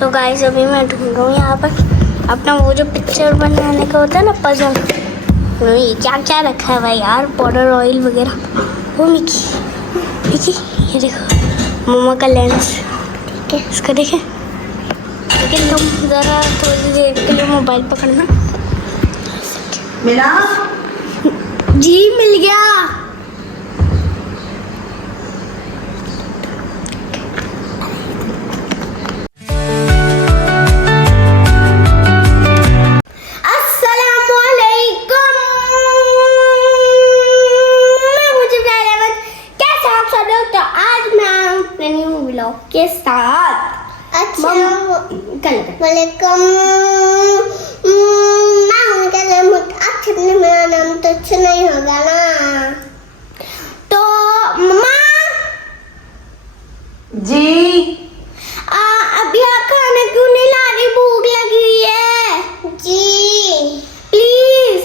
तो गाइस अभी मैं ढूंढ रहा हूँ यहाँ पर अपना वो जो पिक्चर बनाने का होता है ना, पजल। ये क्या क्या रखा है भाई यार, पाउडर ऑयल वगैरह। वो मिकी मिकी, ये देखो मम्मा का लेंस। ठीक है, इसको देखें। लेकिन तुम ज़रा थोड़ी देर के लिए मोबाइल पकड़ना। मिला जी, मिल गया। के साथ अच्छा वालेकुम। मेरा नाम तो अच्छा नहीं होगा ना। तो मम्मा जी अभी आप खाना क्यों नहीं ला रही? भूख लगी हुई है जी। प्लीज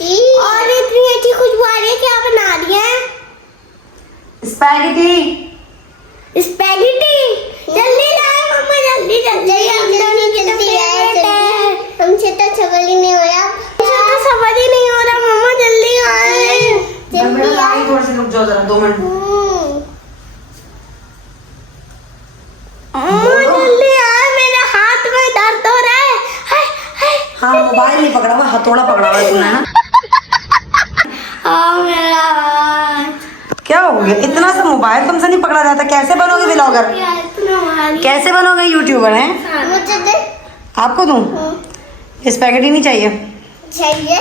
जी और इतनी अच्छी खुशबू आ रही है, क्या बना रही है? स्पैगेटी। स्पैगेटी जल्दी लाए मम्मा, जल्दी जल्दी। हमसे तो समझ ही नहीं हो रहा। मुझे तो समझ ही नहीं हो रहा मम्मा, जल्दी आए। जल्दी आए। थोड़ा सा रुक जाओ जरा, 2 मिनट। मम्मा जल्दी आए, मेरे हाथ में दर्द हो रहा है। हाय हाय। हाँ, मोबाइल नहीं पकड़ा हुआ, हथौड़ा पकड़ा हुआ है तूने ना। मेरा हाथ। क्या हो गया? इतना सा मोबाइल तुमसे नहीं पकड़ा जाता। कैसे बनोगे व्लॉगर? कैसे बनोगे यूट्यूबर हैं? मुझे दे। आपको दूं? स्पैगेटी नहीं चाहिए? चाहिए।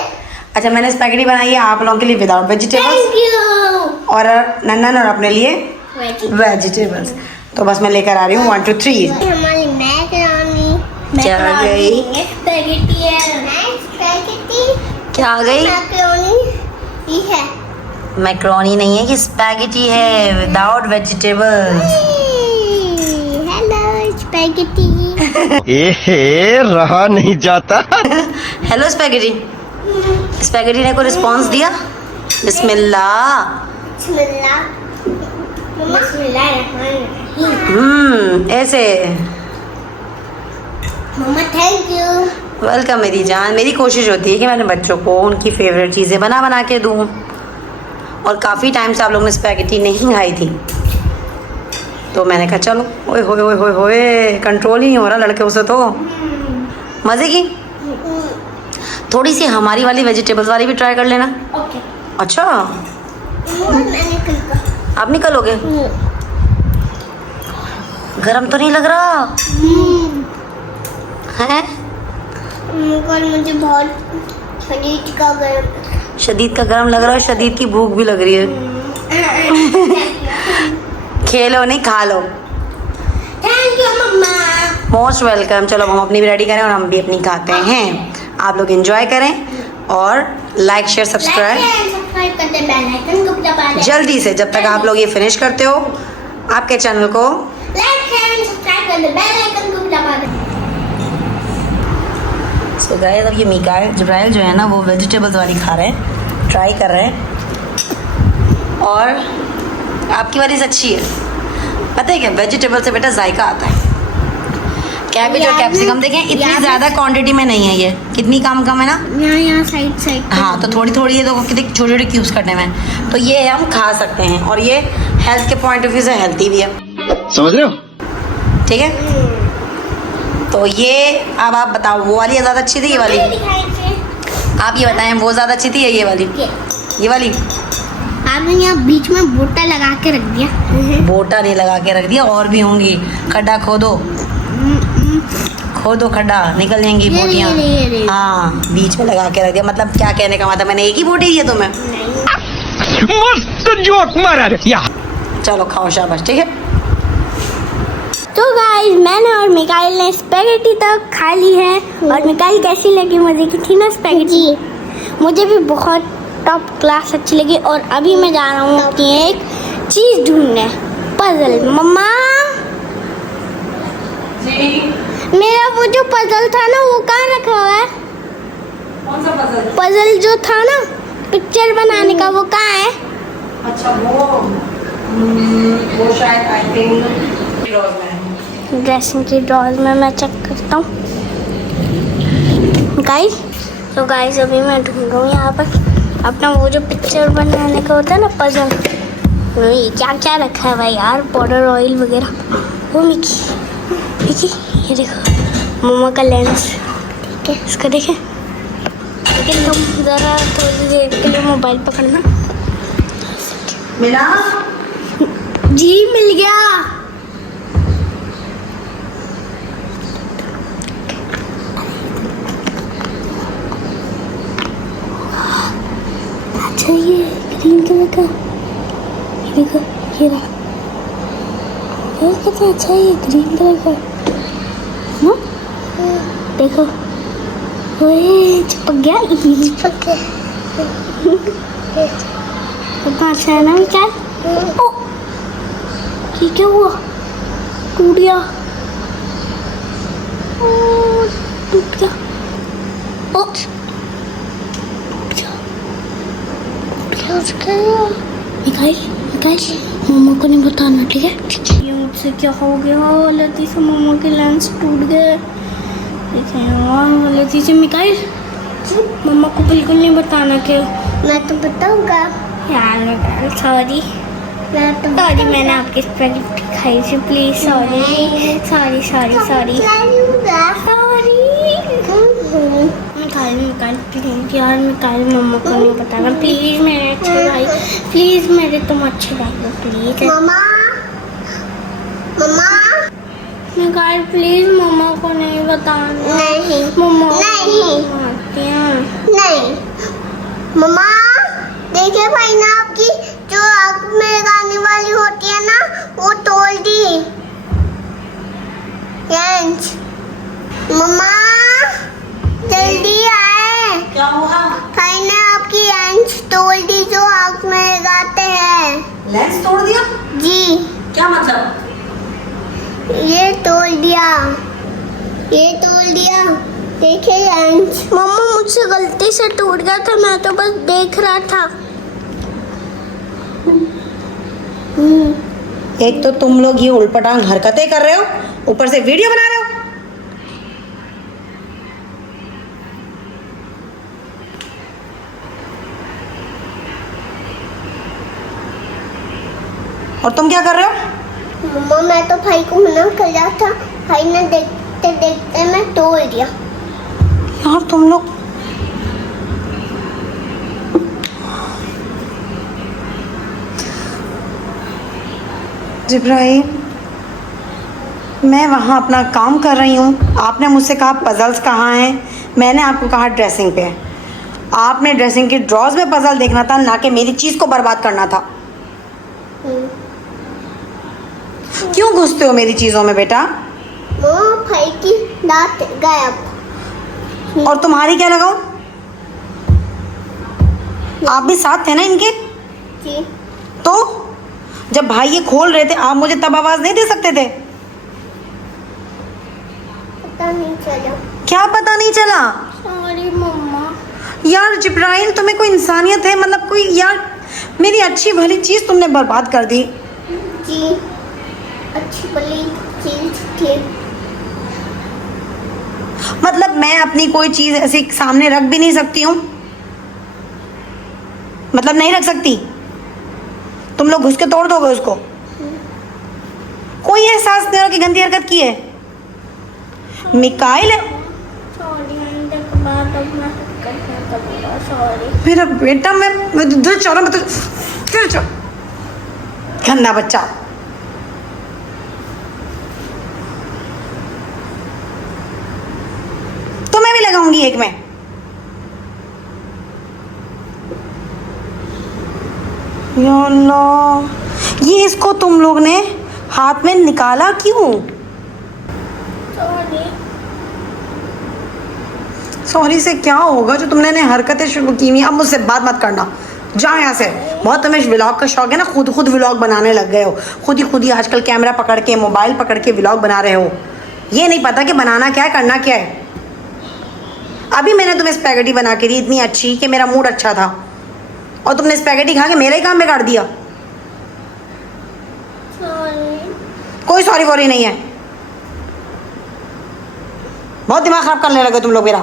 अच्छा, मैंने स्पैगेटी बनाई है आप लोगों के लिए विदाउट वेजिटेबल्स, थैंक यू। और नन्नन और अपने लिए वेजिटेबल्स। तो बस मैं लेकर आ रही हूँ 1 2 3। हमारी मैकरोनी। क्या आ गई? स्पैगेटी है। स्पैगेटी। क्या आ गई? मैकरोनी ये है। मैक्रोनी नहीं है, ये स्पैगेटी है विदाउट वेजिटेबल्स। Hello spaghetti. ए रहा नहीं जाता। Hello spaghetti. स्पैगेटी ने को रिस्पांस दिया? बिस्मिल्लाह। बिस्मिल्लाह। ऐसे। मम्मा थैंक यू। वेलकम मेरी जान। मेरी कोशिश होती है कि मैंने बच्चों को उनकी फेवरेट चीज़ें बना बना के दूँ, और काफ़ी टाइम से आप लोगों ने स्पैगेटी नहीं खाई थी, तो मैंने कहा चलो। ओए होए होए होए होए, कंट्रोल ही नहीं हो रहा लड़के से तो। मज़े की थोड़ी सी हमारी वाली वेजिटेबल्स वाली भी ट्राई कर लेना। ओके। अच्छा, मैंने कहा आप निकलोगे? गरम तो नहीं लग रहा है? मुझे बहुत शदीद का गरम लग रहा है, शदीद की भूख भी लग रही है। खेलो नहीं, खा लो। थैंक यू मम्मा। Most welcome. चलो हम अपनी भी रेडी करें और हम भी अपनी खाते हैं। आप लोग एंजॉय करें और लाइक शेयर सब्सक्राइब कर दे, बेल आइकन को दबा दे। जल्दी से, जब तक आप लोग ये फिनिश करते हो आपके चैनल को लाइक शेयर सब्सक्राइब कर दे, बेल आइकन को दबा दे। सो गाइस, अब ये मिकाइल जिब्राइल जो है ना, वो वेजिटेबल्स वाली खा रहे हैं, ट्राई कर रहे हैं। और आपकी वाली अच्छी है, पता है क्या? वेजिटेबल से बेटा जायका आता है। कैबेज और कैप्सिकम देखें, इतनी ज़्यादा क्वांटिटी में नहीं है ये, कितनी कम है ना। यहाँ साइड साइड। हाँ, तो थोड़ी थोड़ी है, तो कितने छोटे छोटे क्यूब्स करने में, तो ये हम खा सकते हैं, और ये हेल्थ के पॉइंट ऑफ व्यू से हेल्थी भी है। समझ रहे हो? ठीक है, तो ये अब आप बताओ, वो वाली ज़्यादा अच्छी थी ये वाली? आप ये बताएं, वो ज़्यादा अच्छी थी या ये वाली? ये वाली। आपने यहाँ बीच में बोटा लगा के रख दिया। बोटा नहीं लगा के रख दिया, और भी होंगी। खड्डा खोदो, खोदो खड्डा, निकल जाएंगी बोटियाँ। हाँ, बीच में लगा के रख दिया। मतलब क्या कहने का मतलब, मैंने एक ही बोटी दी है तुम्हें? मस्त जोक मारा रे। चलो खाओ, शाबाश। ठीक है, तो गाइस मैंने और मिकाइल ने स्पैगेटी तक खा ली है। और मिकाइल कैसी लगी? मजे की थी ना स्पैगेटी? मुझे भी बहुत टॉप क्लास अच्छी लगी। और अभी मैं जा रहा हूँ अपनी एक चीज़ ढूंढने, पजल। मम्मा मेरा वो जो पजल था ना, वो कहाँ रखा हुआ है? कौन सा पजल? पजल जो था ना पिक्चर बनाने का, वो कहाँ है? अच्छा, वो शायद आई थिंक ड्रेसिंग की ड्रॉज में मैं चेक करता हूँ गाइस। तो गाइस अभी मैं ढूंढ रहा हूँ यहाँ पर अपना वो जो पिक्चर बनाने का होता है ना, पजल। ये क्या क्या रखा है भाई यार, पाउडर ऑयल वगैरह। वो मिकी मिकी ये देखो मम्मा का लेंस, ठीक है इसका देखें। लेकिन तुम ज़रा थोड़ी देर के लिए मोबाइल पकड़ना। मिला? जी मिल गया। अच्छा ये ग्रीन कलर का, ये देखो ये रहा। ये कितना अच्छा है, ये ग्रीन कलर का ना, देखो ओए चिपक गया। चिपक गया कितना अच्छा है ना। क्या ओ ये क्या हुआ, टूट गया। ओ टूट गया। ओ निकाल मम्मा को नहीं बताना, ठीक है। ये मुझसे क्या हो गया, लतीफ़ा मम्मा के लेंस टूट गए। देखें यार लतीफ़ा मिकाइल, मम्मा को बिल्कुल नहीं बताना कि मैं तो बताऊंगा यार। मिकाइल सॉरी सॉरी, मैंने आपकी स्पेगेटी खाई थी, please sorry sorry sorry sorry Mikail please यार, मिकाइल मम्मा को नहीं बताना प्लीज़ मेरे अच्छे भाई, प्लीज़ मेरे तुम अच्छे भाई हो प्लीज़। मम्मा मम्मा मिकाइल प्लीज़ मम्मा को नहीं बताना। नहीं मम्मा नहीं मारती हैं। नहीं मम्मा, देखिए भाई ना आपकी जो आँख में लगाने वाली होती है ना, वो तोड़ दी। यंच मम्मा जल्दी आए, क्या हुआ? भाई ने आपकी लेंस तोड़ दी जो आँख में लगाते हैं। लेंस तोड़ दिया? जी क्या मतलब? ये तोड़ दिया, ये तोड़ दिया। देखिए लेंस। मम्मा मुझसे गलती से टूट गया था, मैं तो बस देख रहा था। एक तो तुम लोग ये उल्पटांग हरकतें कर रहे हो, ऊपर से वीडियो बना रहे हो। और तुम क्या कर रहे हो? मम्मा मैं तो भाई को मना कर रहा था, भाई ने देखते देखते मैं तोड़ दिया। यार तुम लोग जिब्राइल, मैं वहाँ अपना काम कर रही हूँ, आपने मुझसे कहा पजल्स कहाँ हैं, मैंने आपको कहा ड्रेसिंग पे। आपने ड्रेसिंग की ड्रॉज में पजल देखना था, ना कि मेरी चीज़ को बर्बाद करना था। क्यों घुसते हो मेरी चीज़ों में बेटा? मम्मा भाई की दांत गायब। और तुम्हारी क्या लगाऊं? आप भी साथ थे ना इनके? जी तो जब भाई ये खोल रहे थे, आप मुझे तब आवाज़ नहीं दे सकते थे? पता नहीं चला। क्या पता नहीं चला? सॉरी मम्मा। यार जिब्राइल, तुम्हें कोई इंसानियत है? मतलब कोई, यार मेरी अच्छी भली चीज़ तुमने बर्बाद कर दी। जी अच्छी भली चीज थी। मतलब मैं अपनी कोई चीज़ ऐसी सामने रख भी नहीं सकती हूँ? मतलब नहीं रख सकती? तुम लोग घुस के तोड़ दोगे उसको? कोई एहसास नहीं हो कि गंदी हरकत की है? मिकाइल सॉरी आइंदा के बाद अब मैं करना करूँगा, सॉरी। मेरा बेटा, मैं दिल चाह रहा, मैं तो गंदा बच्चा। तो मैं भी लगाऊंगी एक में। या अल्लाह, ये इसको तुम लोग ने हाथ में निकाला क्यों? सॉरी। सॉरी से क्या होगा? जो तुमने ने हरकतें शुरू की हुई, अब मुझसे बात मत करना, जाओ यहाँ से। बहुत तुम्हें व्लॉग का शौक है ना, खुद व्लॉग बनाने लग गए हो। खुद ही आजकल कैमरा पकड़ के, मोबाइल पकड़ के व्लॉग बना रहे हो। ये नहीं पता कि बनाना क्या है, करना क्या है। अभी मैंने तुम्हें स्पैगेटी बना के दी इतनी अच्छी कि मेरा मूड अच्छा था, और तुमने स्पैगेटी खा के मेरा ही काम बिगाड़ दिया। सॉरी। कोई सॉरी वॉरी नहीं है, बहुत दिमाग खराब करने लगे तुम लोग मेरा।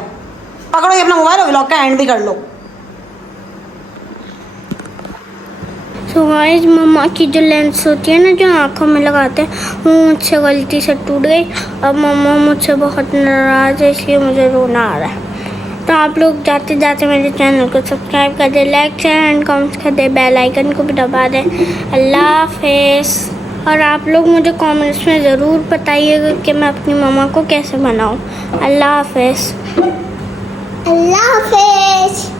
पकड़ो ये अपना मोबाइल और व्लॉग का एंड भी कर लो। सो गाइस, मम्मा की जो लेंस होती है ना जो आँखों में लगाते हैं वो मुझसे गलती से टूट गई। अब मम्मा मुझसे बहुत नाराज़ है, इसलिए मुझे रोना आ रहा है। तो आप लोग जाते जाते मेरे चैनल को सब्सक्राइब कर दें, लाइक शेयर एंड कमेंट्स कर दें, बेल आइकन को भी दबा दें। अल्लाह हाफिज़। और आप लोग मुझे कमेंट्स में ज़रूर बताइएगा कि मैं अपनी मम्मा को कैसे बनाऊँ। अल्लाह हाफिज़। अल्लाह हाफिज।